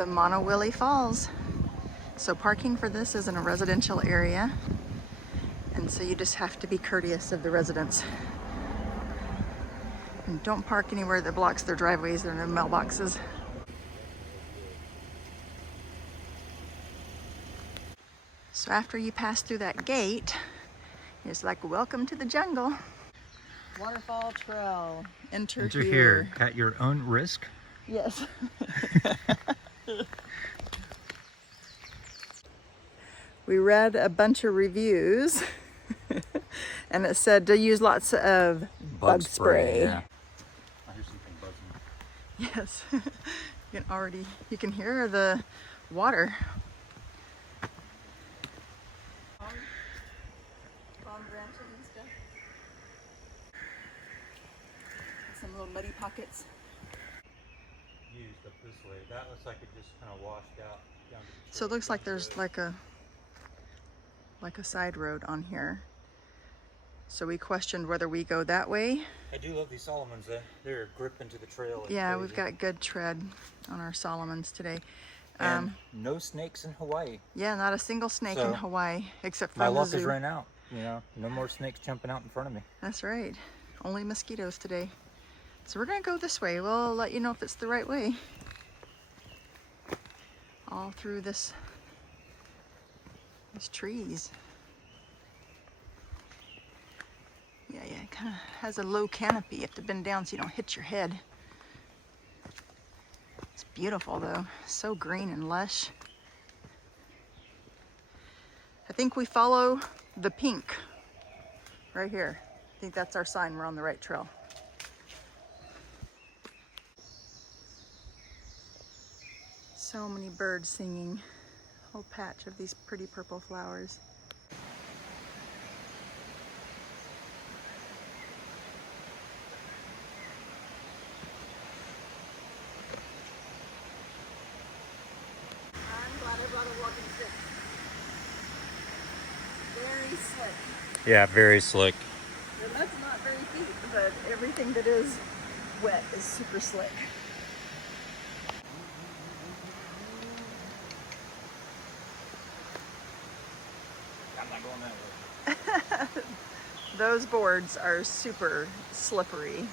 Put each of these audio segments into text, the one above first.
the Maunawili Falls. So parking for this is in a residential area, and so you just have to be courteous of the residents. And don't park anywhere that blocks their driveways. There are no mailboxes. So after you pass through that gate, it's like, welcome to the jungle. Waterfall Trail. Enter here. At your own risk. Yes. We read a bunch of reviews and it said to use lots of bug spray. Yeah. I hear something buzzing. Yes. You can hear the water. Palm branches and stuff. Some little muddy pockets. Used up this way. That looks like it just kind of washed out down to the So it looks like there's like a side road on here. So we questioned whether we go that way. I do love these Solomons. They're gripping to the trail. Yeah, we've got good tread on our Solomons today. And no snakes in Hawaii. Yeah, not a single snake in Hawaii except for my the luck zoo. has ran out. You know, no more snakes jumping out in front of me. That's right. Only mosquitoes today. So we're gonna go this way. We'll let you know if it's the right way. All through these trees. Yeah, it kind of has a low canopy. You have to bend down so you don't hit your head. It's beautiful though, so green and lush. I think we follow the pink right here. I think that's our sign. We're on the right trail. So many birds singing. A whole patch of these pretty purple flowers. I'm glad I brought a walking stick. Very slick. Yeah, very slick. The mud's not very deep, but everything that is wet is super slick. I'm not going that way. Those boards are super slippery.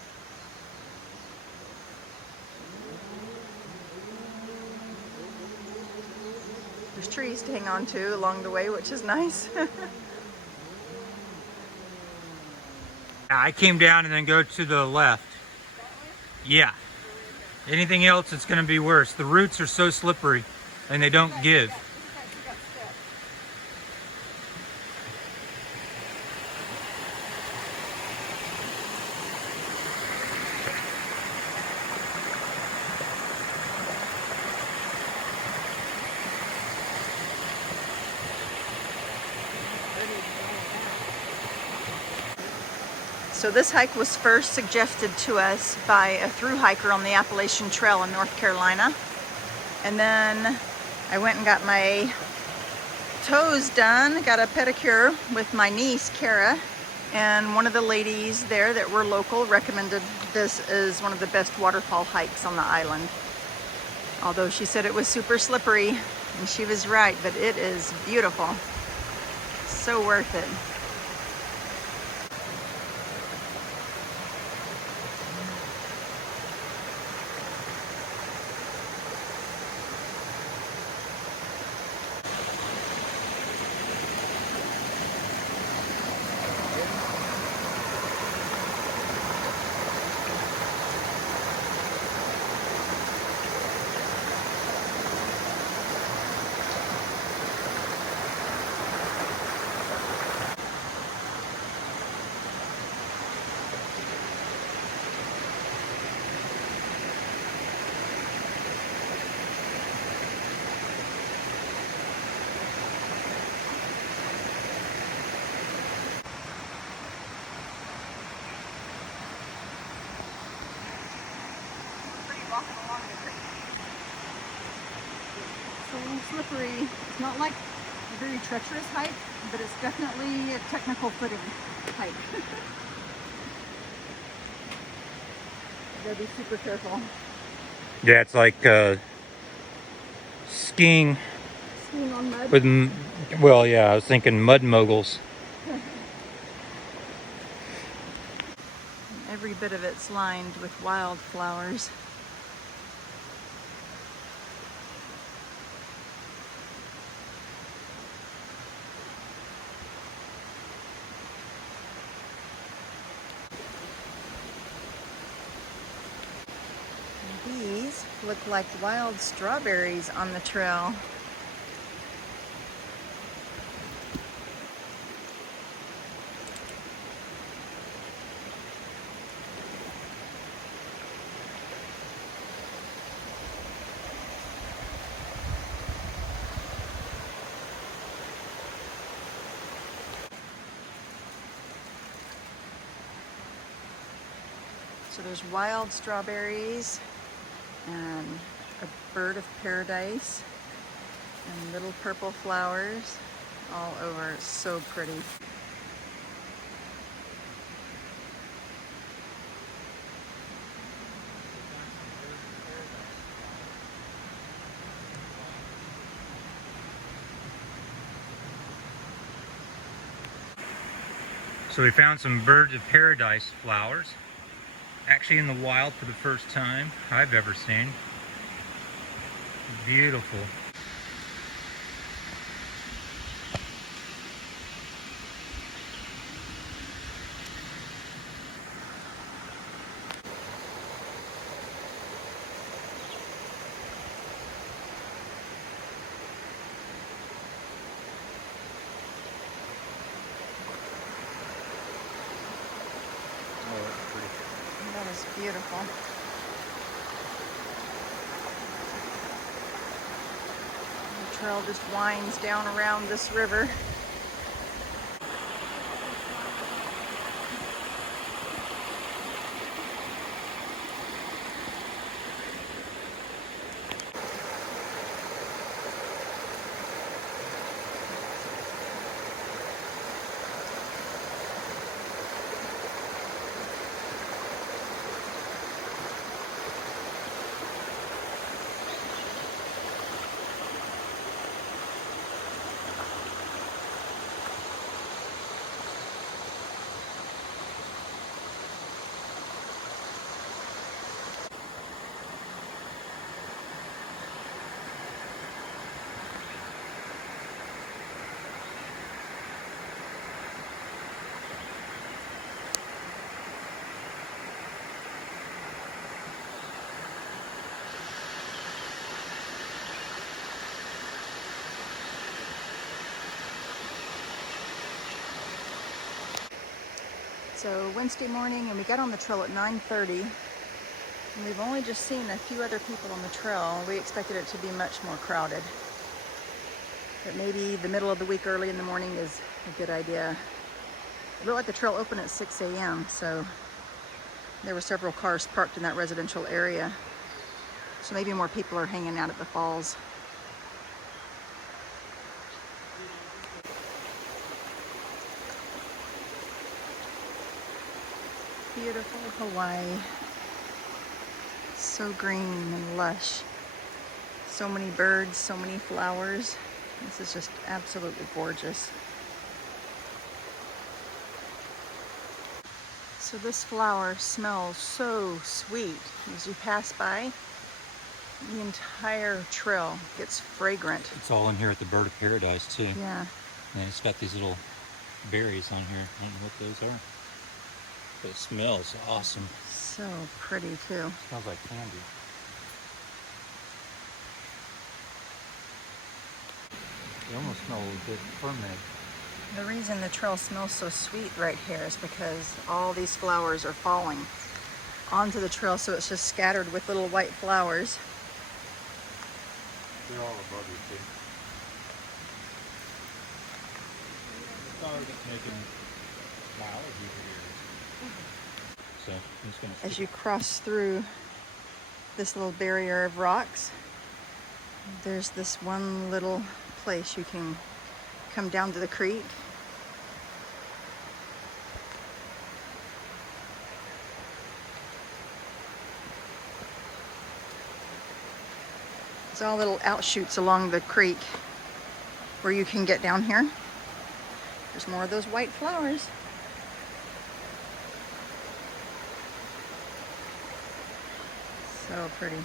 There's trees to hang on to along the way, which is nice. I came down and then go to the left. Yeah. Anything else, it's going to be worse. The roots are so slippery and they don't give. So this hike was first suggested to us by a thru hiker on the Appalachian Trail in North Carolina. And then I went and got my toes done, got a pedicure with my niece, Kara. And one of the ladies there that were local recommended this as one of the best waterfall hikes on the island. Although she said it was super slippery, and she was right, but it is beautiful. So worth it. Slippery. It's not like a very treacherous hike, but it's definitely a technical footing hike. You gotta be super careful. Yeah, it's like skiing Skiing on mud. with, well, yeah, I was thinking mud moguls. Every bit of it's lined with wildflowers. These look like wild strawberries on the trail. So there's wild strawberries and a bird of paradise and little purple flowers all over. It's so pretty. So we found some birds of paradise flowers, actually in the wild for the first time I've ever seen. Beautiful. That is beautiful. The trail just winds down around this river. So Wednesday morning, and we got on the trail at 9:30, and we've only just seen a few other people on the trail. We expected it to be much more crowded, but maybe the middle of the week, early in the morning is a good idea. It looked like the trail opened at 6 a.m., so there were several cars parked in that residential area. So maybe more people are hanging out at the falls. Beautiful Hawaii. So green and lush. So many birds, so many flowers. This is just absolutely gorgeous. So this flower smells so sweet. As you pass by, the entire trail gets fragrant. It's all in here at the bird of paradise too. Yeah. And it's got these little berries on here. I don't know what those are. But it smells awesome. So pretty too. Smells like candy. They almost smell a little bit fermented. The reason the trail smells so sweet right here is because all these flowers are falling onto the trail, so it's just scattered with little white flowers. They're all above you too. The flowers that's making flowers over here. So I'm just gonna As you cross through this little barrier of rocks, there's this one little place you can come down to the creek. It's all little outshoots along the creek where you can get down here. There's more of those white flowers. So pretty.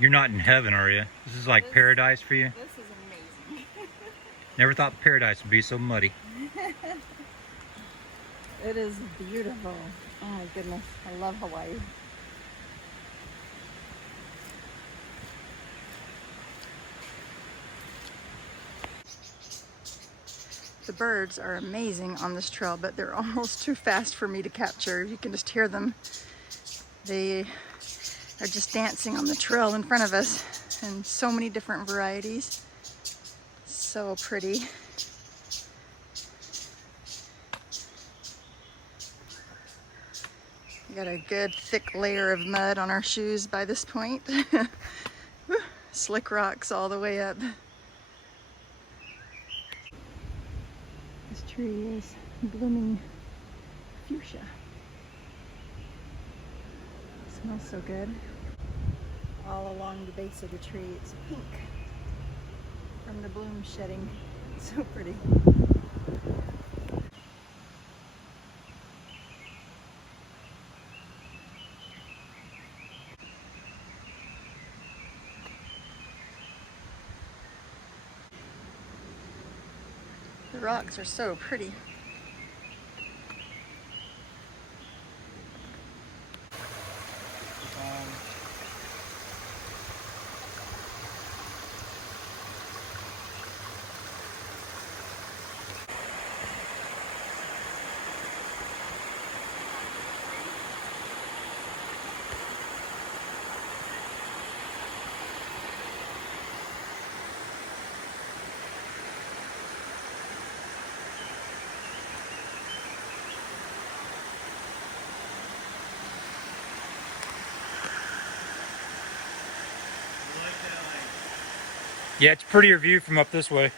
You're not in heaven, are you? This is like paradise for you? This is amazing. Never thought paradise would be so muddy. It is beautiful. Oh my goodness, I love Hawaii. The birds are amazing on this trail, but they're almost too fast for me to capture. You can just hear them. They are just dancing on the trail in front of us, and so many different varieties. So pretty. We got a good thick layer of mud on our shoes by this point. Slick rocks all the way up. This tree is blooming fuchsia. It smells so good. All along the base of the tree, it's pink from the bloom shedding. It's so pretty. The rocks are so pretty. Yeah, it's a prettier view from up this way.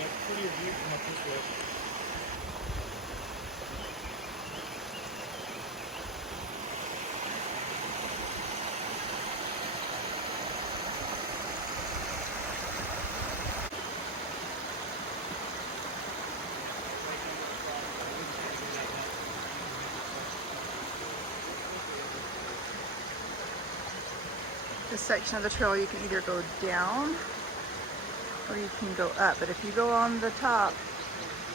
Yeah, it's a prettier view from up this way. This section of the trail you can either go down or you can go up, but if you go on the top,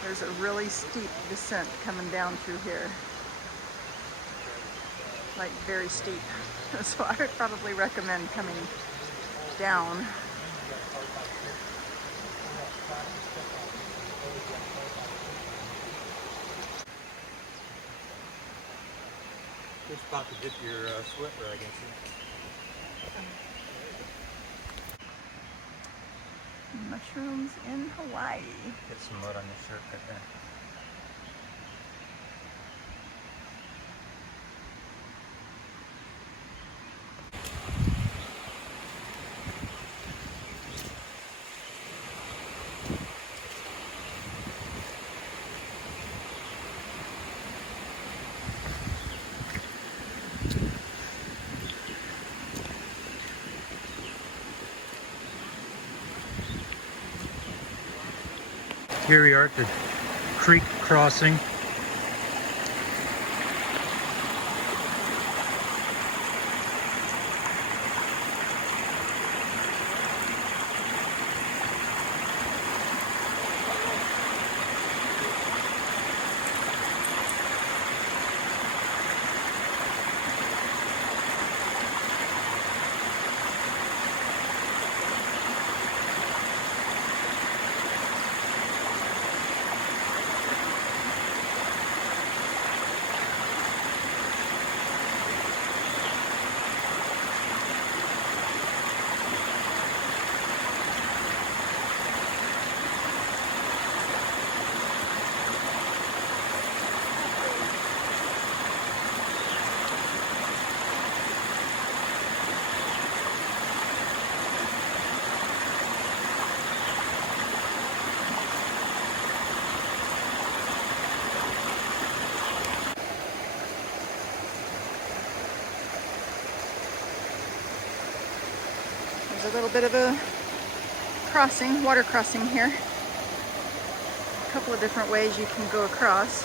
there's a really steep descent coming down through here. Like very steep. So I would probably recommend coming down. Just about to dip your sweater, I guess. Mushrooms in Hawaii. Get some mud on your shirt right there. Here we are at the creek crossing. There's a little bit of a crossing, water crossing here. A couple of different ways you can go across.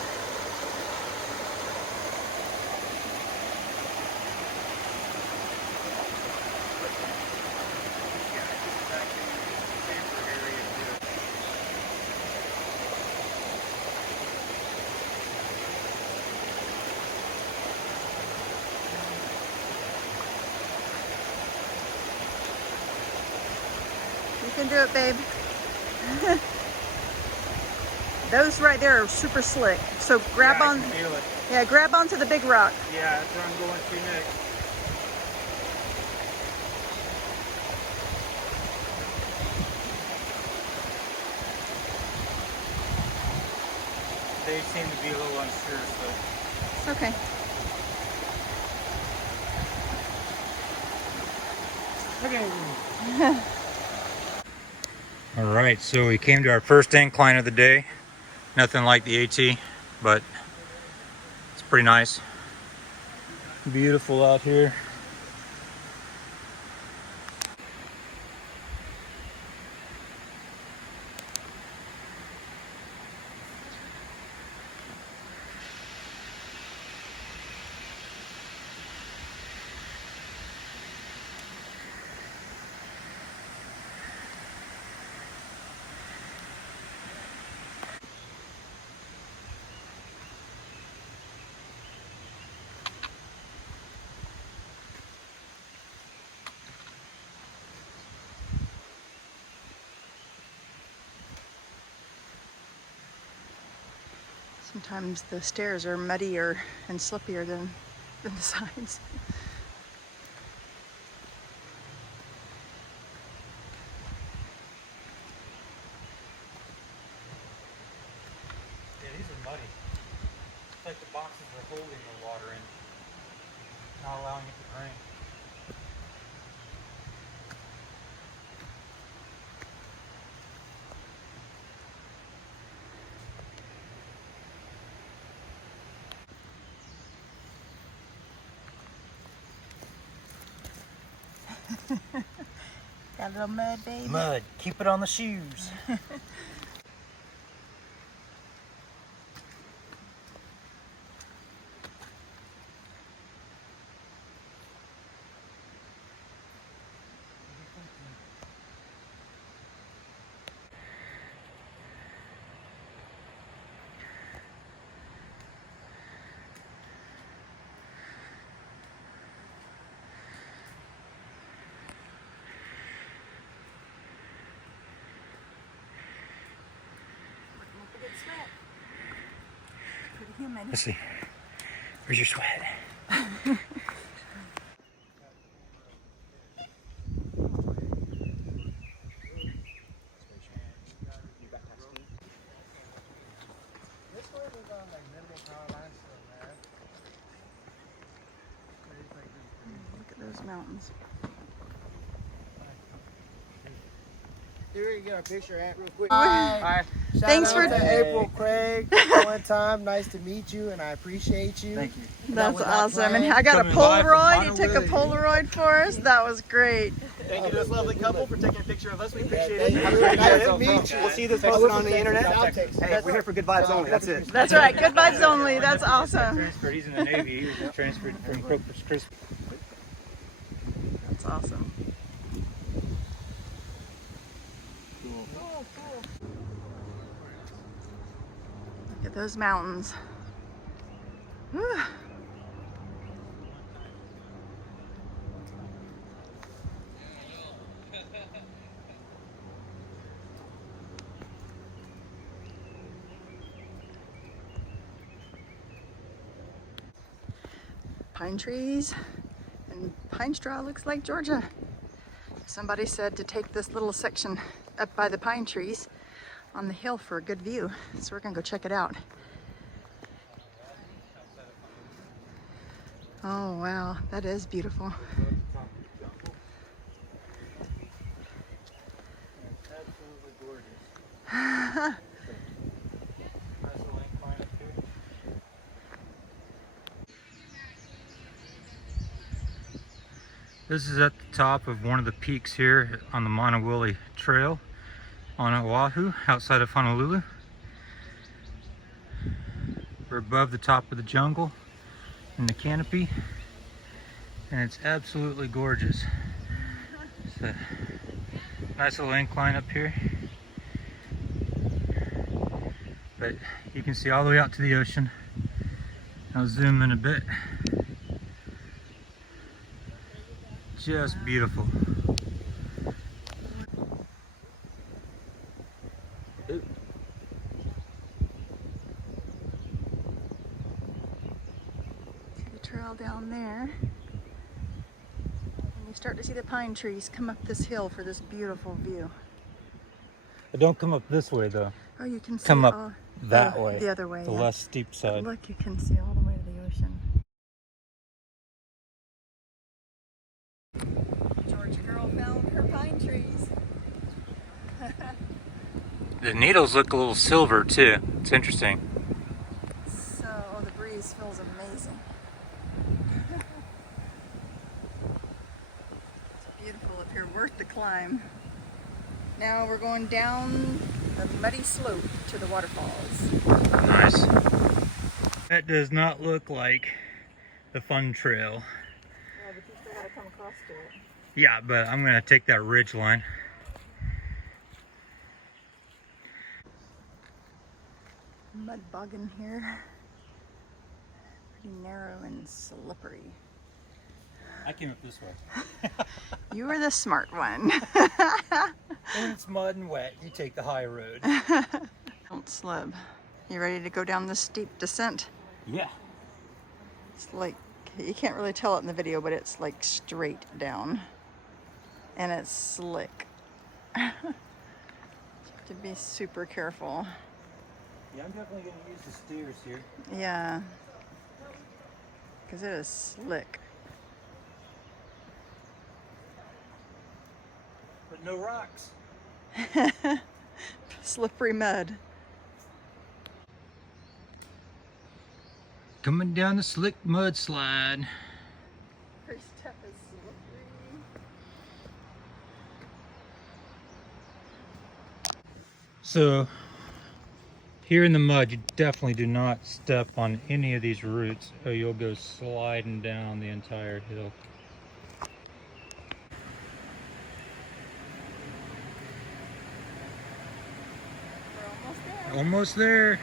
You can do it, babe. Those right there are super slick. So grab on. I can feel it. Yeah, grab onto the big rock. Yeah, that's where I'm going to next. They seem to be a little unsure, so. It's okay. Okay. All right, so we came to our first incline of the day. Nothing like the AT, but it's pretty nice. Beautiful out here. Sometimes the stairs are muddier and slippier than the sides. Yeah, these are muddy. It's like the boxes are holding the water in, not allowing it to drain. Got a little mud, baby. Mud, keep it on the shoes. Pretty humid. Let's see. Where's your sweat? Look at those mountains. Here we get our picture at real quick. Hi. Shout Thanks out for- to April Craig. One time, nice to meet you, and I appreciate you. Thank you. That's was our awesome. And plan. I got a Coming live from Polaroid. You took a Maunawili. Polaroid for us. That was great. Thank you to this lovely couple for taking a picture of us. We appreciate thank it. you. Have a great Nice day. to meet you. We'll see this posted on the internet. I'll text you. Hey, we're here for good vibes only. That's it. That's right. Good vibes only. That's awesome. Transferred. He's in the Navy. He was transferred from Corpus Christi. That's awesome. Look at those mountains. Whew. Pine trees and pine straw looks like Georgia. Somebody said to take this little section up by the pine trees on the hill for a good view. So we're gonna go check it out. Oh wow, that is beautiful. Absolutely gorgeous. Nice little incline up here. This is at the top of one of the peaks here on the Maunawili Trail on Oahu, outside of Honolulu. We're above the top of the jungle in the canopy, and it's absolutely gorgeous. It's a nice little incline up here, but you can see all the way out to the ocean. I'll zoom in a bit. Just beautiful. Ooh. See the trail down there. And you start to see the pine trees come up this hill for this beautiful view. But don't come up this way though. Oh, you can see Come up all, that way. The other way, The yeah. less steep side. Look, you can see all the way to the ocean. George girl found her pine trees. The needles look a little silver too. It's interesting. So, the breeze feels amazing. It's beautiful up here, worth the climb. Now we're going down the muddy slope to the waterfalls. Nice. That does not look like the fun trail. Yeah, but you still gotta come across to it. Yeah, but I'm gonna take that ridge line. Mud boggin here. Pretty narrow and slippery. I came up this way. You were the smart one. When it's mud and wet, you take the high road. Don't slip. You ready to go down this steep descent? Yeah. It's like, you can't really tell it in the video, but it's like straight down. And it's slick. You have to be super careful. Yeah, I'm definitely going to use the steers here. Yeah. Because it is slick. But no rocks. Slippery mud. Coming down the slick mud slide. First step is slippery. So, here in the mud, you definitely do not step on any of these roots or you'll go sliding down the entire hill. We're almost there. Almost there.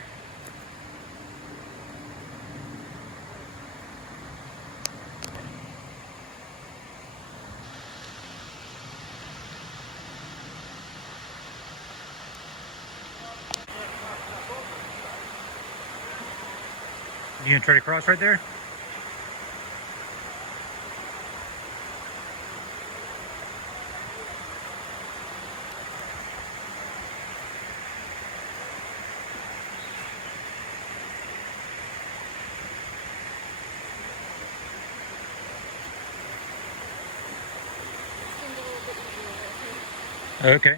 You gonna try to cross right there? Okay.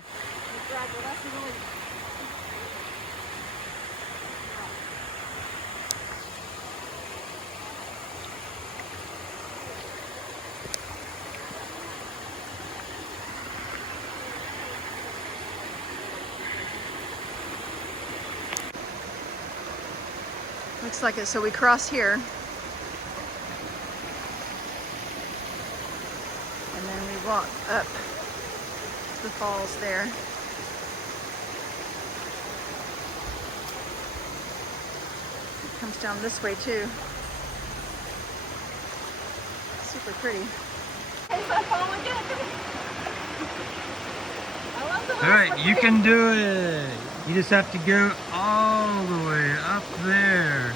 Looks like it. So we cross here. And then we walk up to the falls there. It comes down this way too. Super pretty. All right, you can do it. You just have to go all the way up there.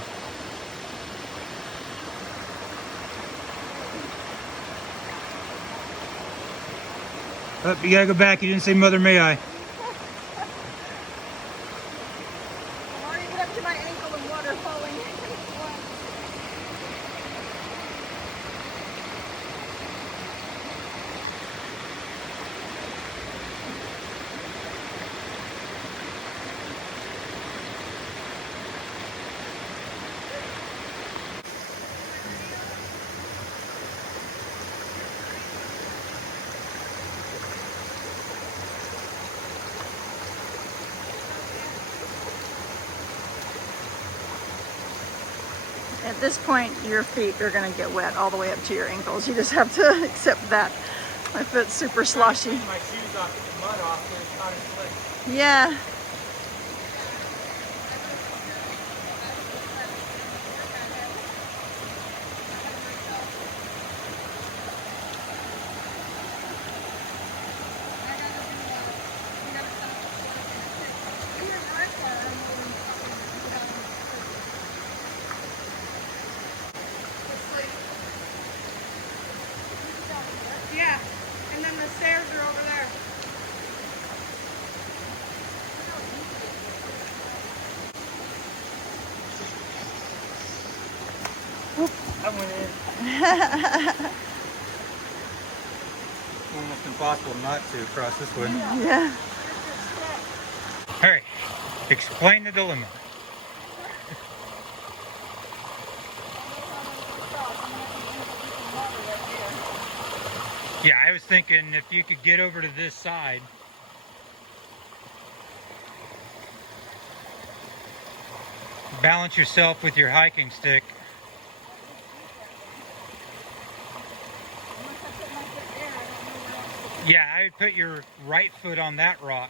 Oh, you gotta go back. You didn't say Mother May I. I'm already up to my ankle in water falling. At this point, your feet are going to get wet all the way up to your ankles. You just have to accept that. My foot's super sloshy. My shoes off, get the mud off, so it's not as slick. Yeah. Yeah, and then the stairs are over there. I went in. Almost impossible not to cross this way. Yeah. All right, explain the dilemma. Yeah, I was thinking if you could get over to this side. Balance yourself with your hiking stick. Yeah, I would put your right foot on that rock.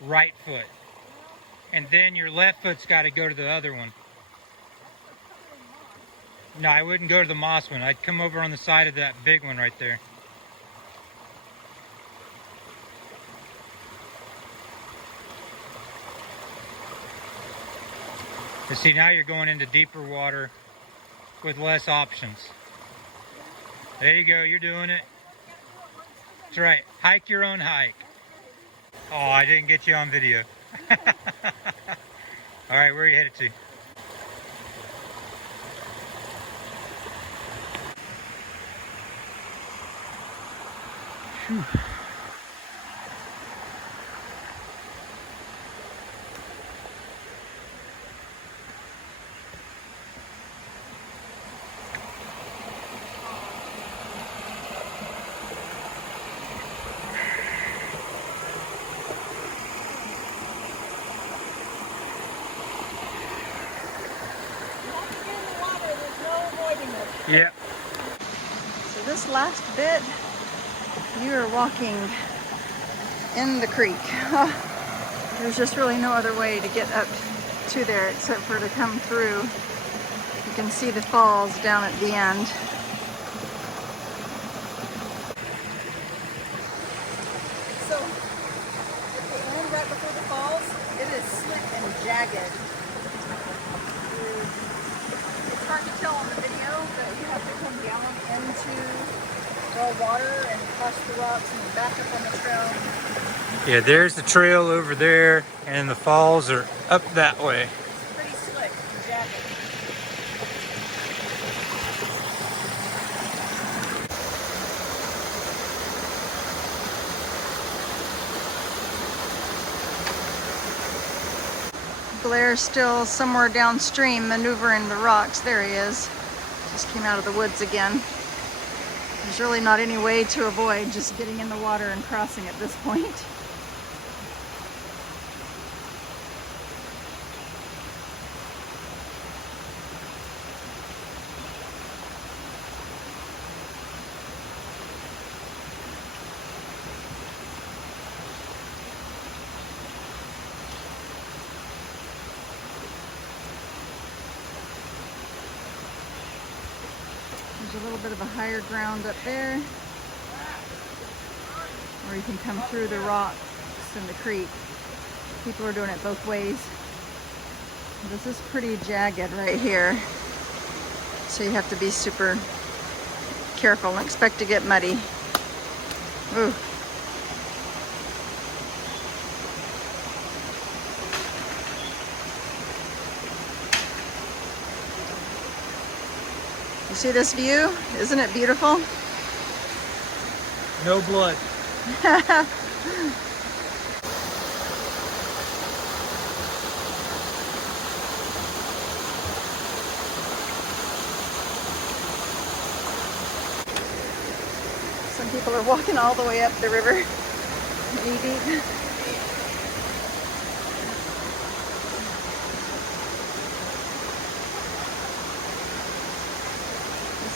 Right foot. And then your left foot's got to go to the other one. No, I wouldn't go to the moss one. I'd come over on the side of that big one right there. You see, now you're going into deeper water with less options. There you go, you're doing it. That's right, hike your own hike. Oh, I didn't get you on video. All right, where are you headed to? Whew. Yeah. So this last bit, you are walking in the creek. There's just really no other way to get up to there except for to come through. You can see the falls down at the end. So at the end, right before the falls, it is slick and jagged. It's hard to tell on the video, but you have to come down into the water and cross the rocks and back up on the trail. Yeah, there's the trail over there, and the falls are up that way. It's pretty slick and jagged. Blair's still somewhere downstream maneuvering the rocks. There he is. Just came out of the woods again. There's really not any way to avoid just getting in the water and crossing at this point. There's a little bit of a higher ground up there, or you can come through the rocks in the creek. People are doing it both ways. This is pretty jagged right here, so you have to be super careful and expect to get muddy. Ooh. You see this view? Isn't it beautiful? No blood. Some people are walking all the way up the river, knee deep.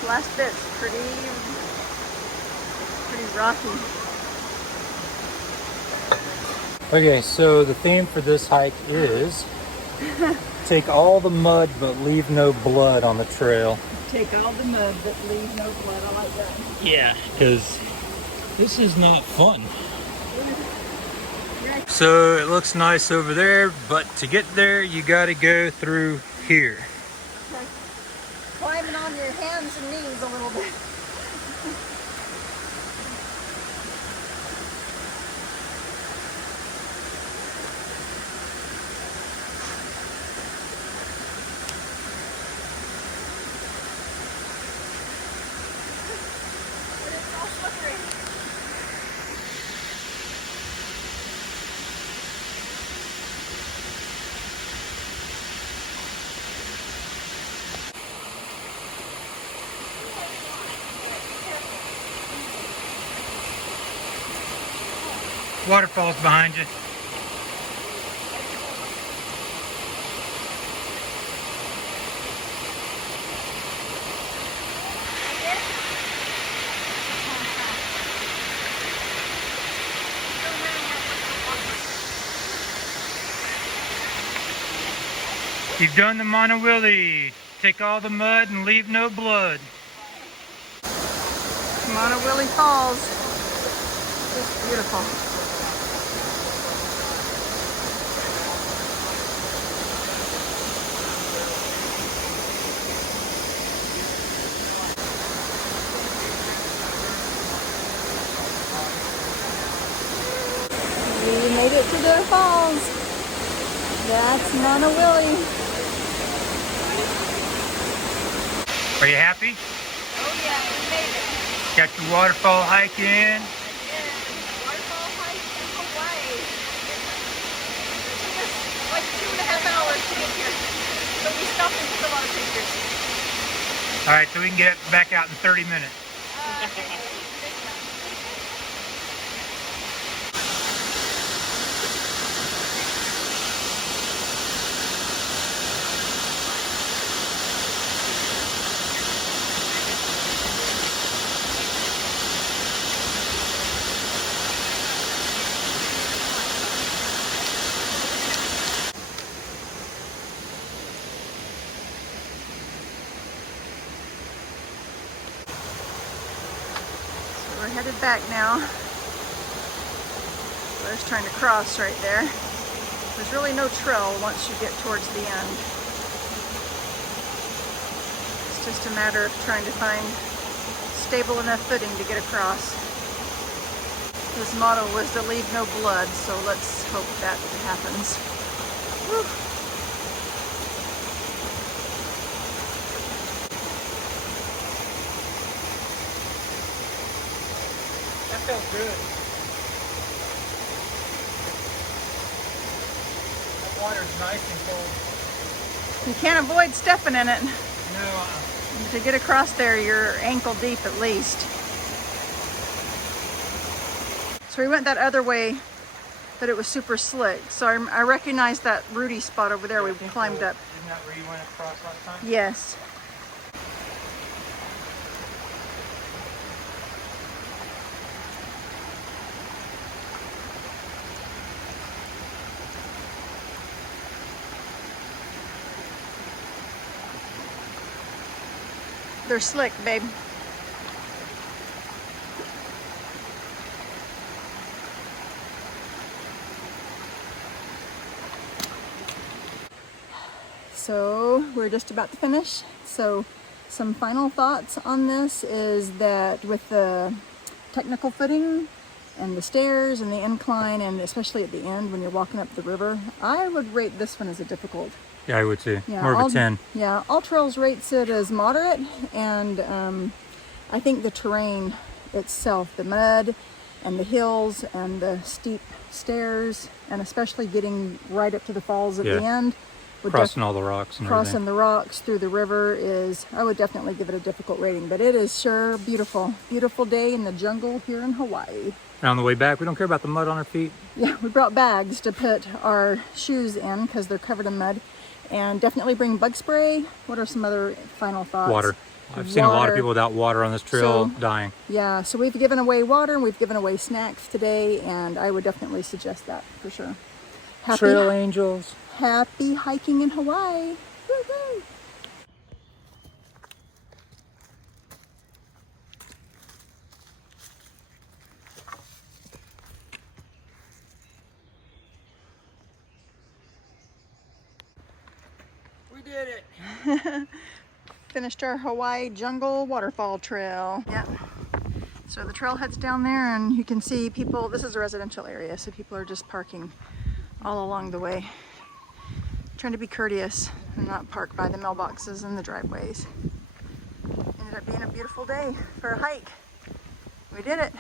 This last bit's pretty rocky. Okay, so the theme for this hike is take all the mud but leave no blood on the trail. Take all the mud but leave no blood. I like that. Yeah, because this is not fun. So it looks nice over there, but to get there you gotta go through here. Okay. Climbing on your hands and knees a little bit. Waterfall's behind you. You've done the Maunawili. Take all the mud and leave no blood. Maunawili Falls. It's beautiful. We made it to the falls. That's Maunawili. Are you happy? Oh yeah, we made it. Got your waterfall hike in. Waterfall hike in Hawaii. It took us like 2.5 hours to get here, but we stopped and took a lot of pictures. All right, so we can get back out in 30 minutes. We're headed back now. Blair's trying to cross right there. There's really no trail once you get towards the end. It's just a matter of trying to find stable enough footing to get across. His motto was to leave no blood, so let's hope that happens. Whew. That felt good. That water's nice and cold. You can't avoid stepping in it. No, To get across there, you're ankle deep at least. So we went that other way, but it was super slick. So I recognized that Rudy spot over there we climbed up. Isn't that where you went across last time? Yes. They're slick, babe. So we're just about to finish. So some final thoughts on this is that with the technical footing and the stairs and the incline, and especially at the end when you're walking up the river, I would rate this one as a difficult. Yeah, I would too. Yeah, More of a 10. Yeah, All Trails rates it as moderate, and I think the terrain itself, the mud and the hills and the steep stairs, and especially getting right up to the falls at the end, Crossing all the rocks and crossing everything. the rocks through the river is, I would definitely give it a difficult rating, but it is sure beautiful. Beautiful day in the jungle here in Hawaii. And on the way back, we don't care about the mud on our feet. Yeah, we brought bags to put our shoes in because they're covered in mud. And definitely bring bug spray. What are some other final thoughts? Water. I've seen a lot of water. people without water on this trail So- dying. Yeah, so we've given away water and we've given away snacks today, and I would definitely suggest that for sure. Trail angels. Happy hiking in Hawaii. Woo-hoo. We did it. Finished our Hawaii Jungle Waterfall Trail. Yeah. So the trail heads down there and you can see people, this is a residential area, so people are just parking all along the way. Trying to be courteous and not park by the mailboxes and the driveways. Ended up being a beautiful day for a hike. We did it.